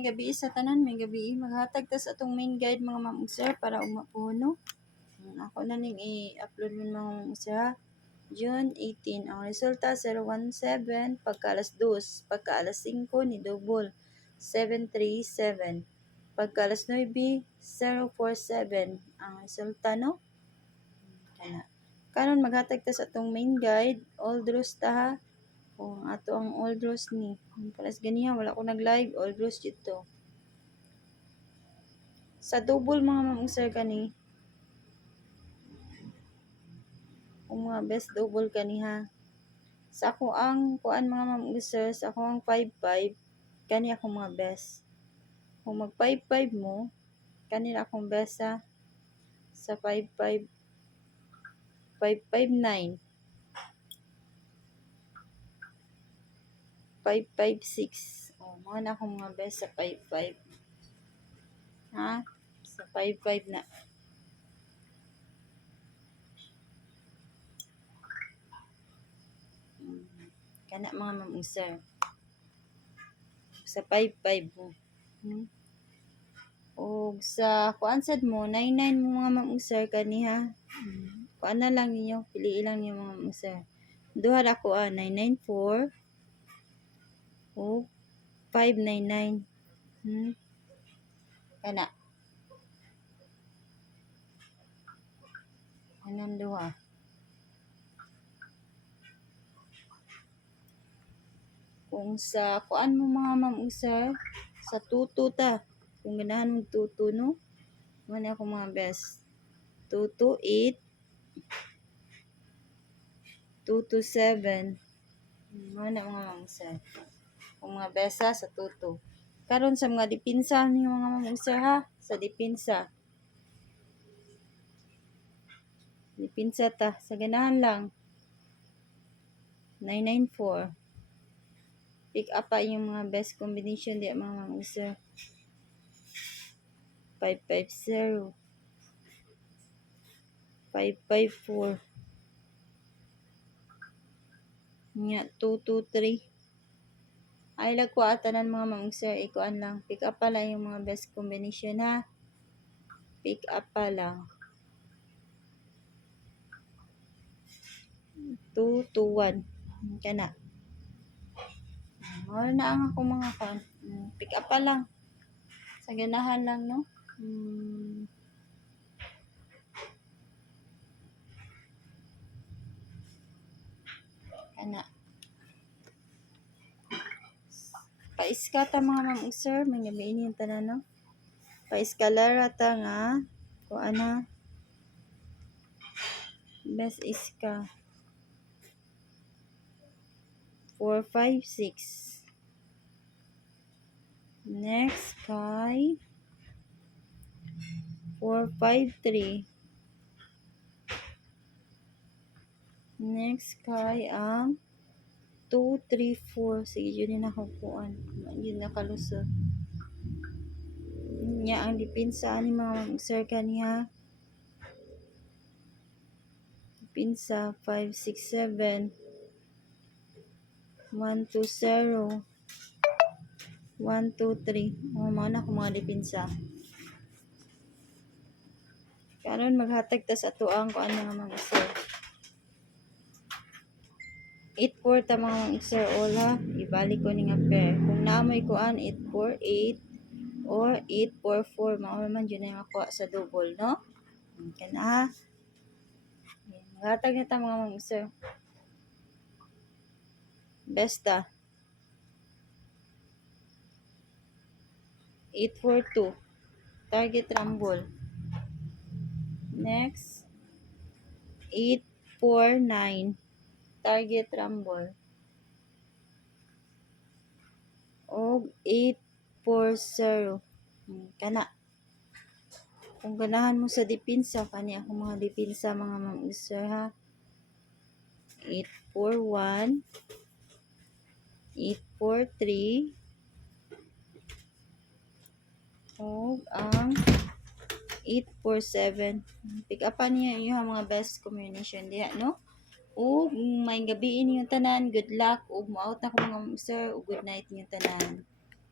May gabi sa tanan, may gabi maghatag tas atong main guide mga ma'am ug sir para umapuno. Ako na ning i-upload mo mga ma'am ug sir ha. June 18. Ang resulta 017 pagka alas 2, pagka alas 5 ni double 737. Pagka alas 9 047 ang resulta no. Kana. Karon maghatag ta sa atong main guide, all draws ta ha. Kung ato ang all draws ni. Palas ganiya wala ko nag-live, all draws dito. Sa double mga ma'am ug sir kani. Kung mga best double kani ha. Sa ako ang kuan mga ma'am ug sir, sa ako ang 55 kani akong mga best. Kung mag 55 mo, kani akong best ha. Sa 55 559 556. Mga na akong mga best sa 55. Ha? Sa 55 na. Kana mga ma'am ug sir. Sa 55 mo. O sa kuan sad mo 99 mo mga ma'am ug sir kani ha. Kuan na lang ninyo, pili lang niyo mga ma'am ug sir. Duha ra ko 994 o 599. Kana. Anong duha? Kung sa kuan mo mga ma'am ug sir, sa tuto ta. Kung ganahan mong tuto no. Ano ako mga best. 228 227. Ano mga ma'am ug sir. Kung mga besa sa tuto. Karon sa mga dipinsa ni mga ma'am ug sir ha, sa dipinsa. Dipinsa ta sa ganahan lang. 994. Pick up pa yung mga best combination di mga ma'am ug sir. 550 554 nya 223. Ay lag ko atanan mga ma'am ug sir, ikuan lang. Pick up pa lang yung mga best combination ha. Pick up pa lang. 221. Kana. Wala na ang ako mga kan. Pick up pa lang. Sa ganahan lang no. Kana. Paiska ta mga ma'am ug sir, may gabiin yung tanan no. Paiskalara ta nga kuan na. Best iska. 456. Next kay 453. Next kay ang 234. Sige, yun na nakukuan. Yun nakalusot. Nya ang dipinsa ni mga sir kaniya. Dipinsa 567 120 123. Mga na ko mga dipinsa. Karon maghatag ta sa tuang kuan mga sir. 84 ta mga sir ola, ibalik ko ni nga pair. Kung naamoy kuan 848 or 844 mao man yun ang ako sa double no. Kana ha. Maghatag na ta mga sir. Besta 842 target rumble. Next 849 target rumble. O 840. Kana. Kung ganahan mo sa dipinsa, kani ako mga dipinsa mga ma'am sir ha. 841 843 o ang 847. Pick up niya yung mga best combination diha no. O may gabiin yung tanan, good luck ug mo-out na ko mga sir ug good night yung tanan.